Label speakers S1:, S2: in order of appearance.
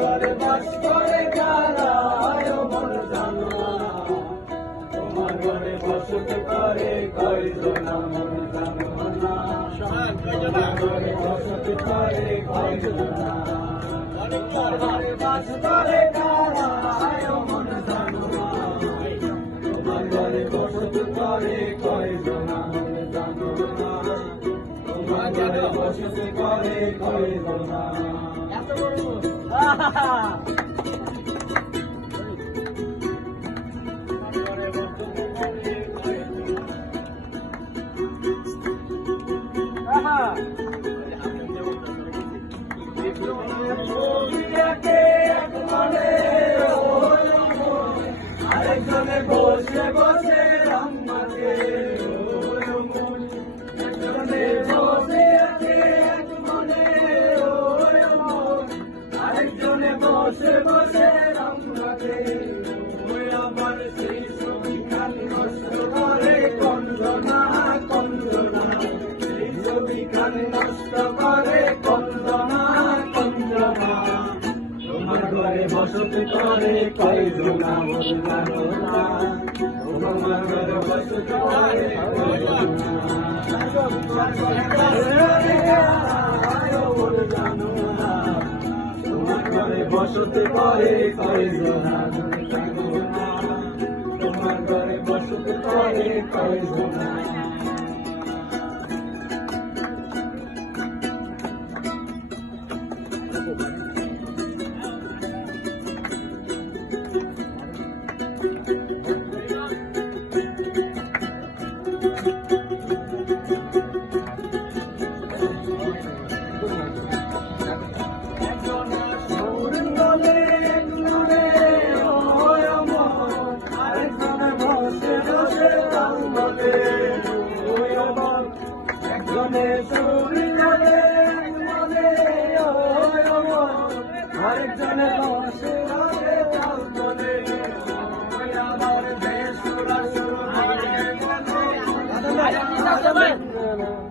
S1: করে বাস করে যারা মন জানা। তোমার ঘরে বসতে করে কয়জন মন জানা। তোমার ঘরে বসতে করে কয়জন তোমার ঘরে বাস করে যারা মন জানা। তোমার ঘরে বসতে করে কয়জন মন জানা। তোমার ঘরে বসতে করে কয়জন বসে বসে নষ্ট করে নষ্ট করে কন্দনা কন্দনা। তোমার ঘরে বসত করে মন জানো তোমার ঘরে বসত করে মন জানো বসত করে কয়জনা তোমার ঘরে বসত করে কয়জনা আরেকজনে 老铁们